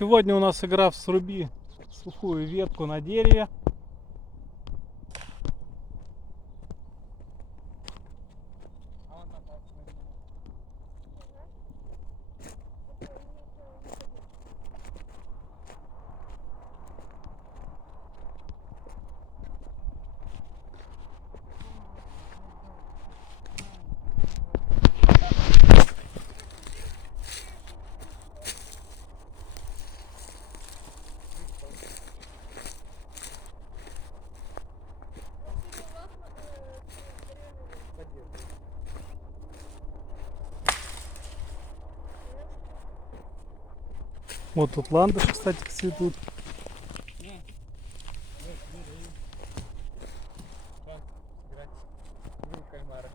Сегодня у нас игра в сруби сухую ветку на дереве. Вот тут ландыши, кстати, цветут. Играть в игру кальмара.